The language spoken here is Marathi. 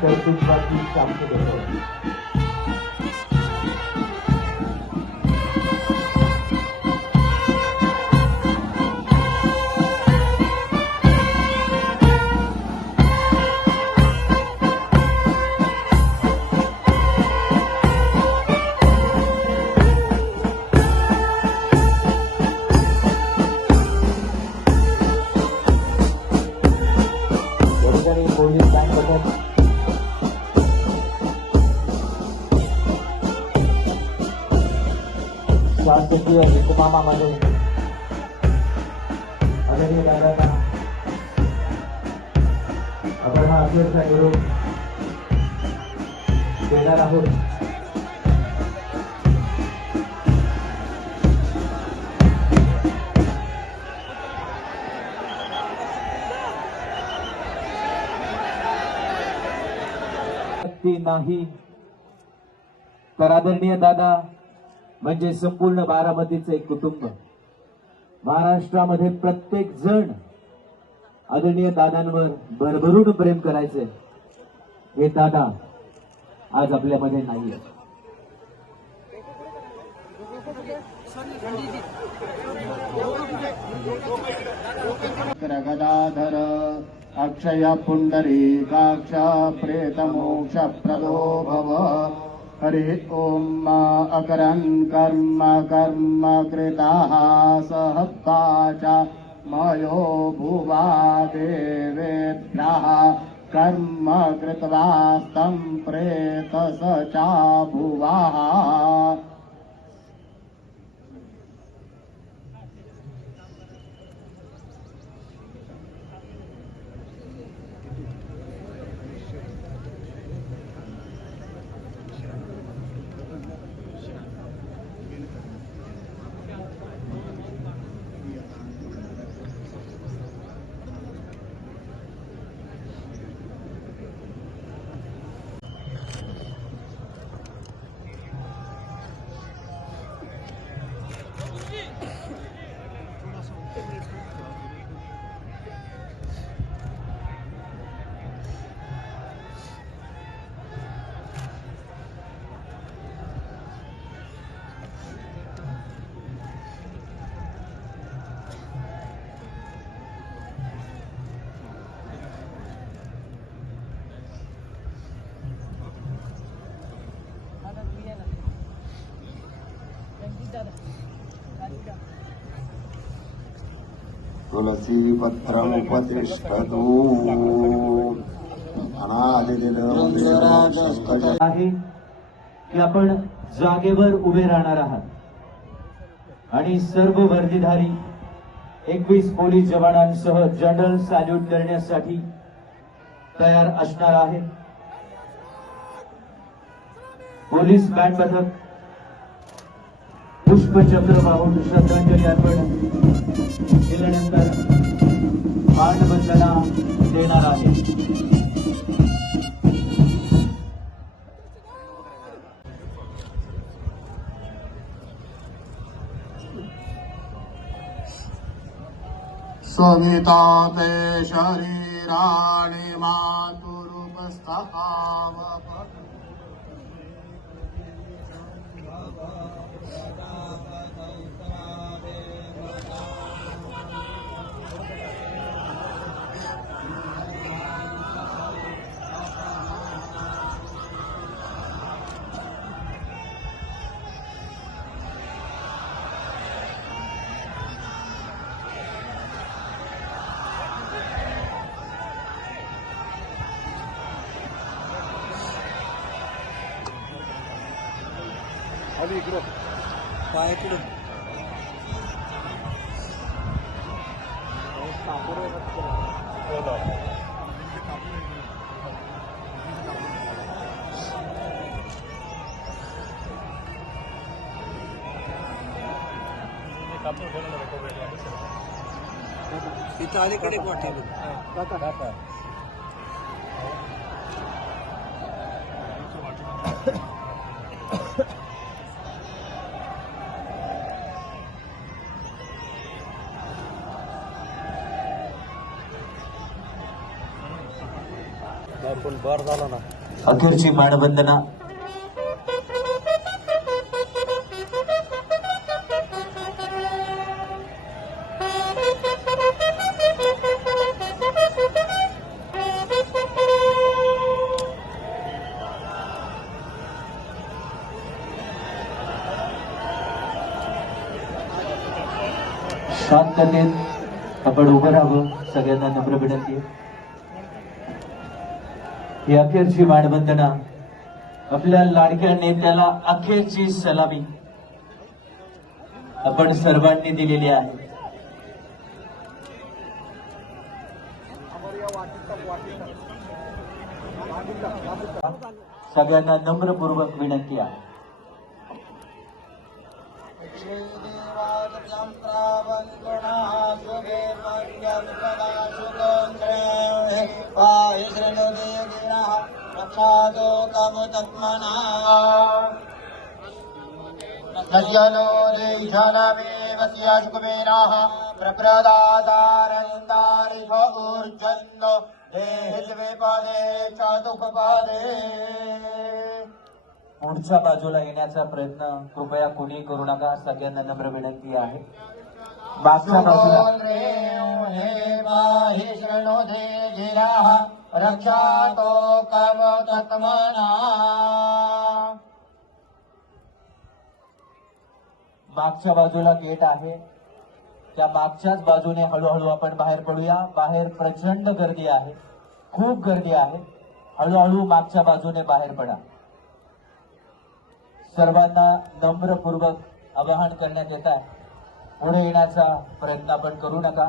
that person but you come the Lord. शासकीय हुकुमामामध्ये आदरणीय दादांना आपण हा अखेरचा निरोप देणार आहोत ती नाही तर आदरणीय दादा म्हणजे संपूर्ण बारामतीचं एक कुटुंब. महाराष्ट्रामध्ये प्रत्येक जण आदरणीय दादांवर भरभरून प्रेम करायचे. हे दादा आज आपल्यामध्ये नाही गदाधर अक्षय पुण्डरीकाक्ष प्रेतमोक्षप्रदो भव हरि ॐ अकरन् कर्म कर्म कृताः सहत्ता च मयो भुवा देवेभ्यः। कर्म कृत्वास्तं प्रेतस च भुवः तुलसीपत्रमुपतिष्ठतु। आहे की आपण जागेवर उभे राहणार आहात. आणि सर्व वर्दीधारी एकवीस पोलीस जवानांसह जनरल सॅल्यूट करण्यासाठी तयार असणार आहे. पोलीस बँड पथक पुष्पचक्र वाहून श्रद्धांजली अर्पण केल्यानंतर पाठबंधना देणार आहे. स्वमितापे शरीराणि मातुरुपस्तकावपट खाली इकडं पाय इकडं कापूर कड़े अलीकडे मोठे काका काका अखेरची मानवंदना. शांततेत आपण उभं राहावं. सगळ्यांना नम्र विनंती आहे. ही अखेरची मानवंदना आपल्या लाडक्या नेत्याला अखेरची सलामी आपण सर्वांनी दिलेली आहे सगळ्यांना नम्रपूर्वक विनंती आहे नश्यनो देशानमेव स्याशुकुबेराः प्रप्रदातारन्तारिष ऊर्जन्नो देहित्वे पदे च पुढच्या बाजूला येण्याचा प्रयत्न कृपया कुणी करू नका सगळ्यांना नम्र विनंती आहे. मागच्या बाजूला हे रक्षातो कमतत्मना मागच्या बाजूला गेट आहे. त्या मागच्याच बाजूने हळूहळू आपण बाहेर पडूया. बाहेर प्रचंड गर्दी आहे. खूप गर्दी आहे. हळूहळू मागच्या बाजूने बाहेर पडा. सर्वांना नम्रपूर्वक आवाहन करण्यात येत आहे. पुढे येण्याचा प्रयत्न आपण करू नका.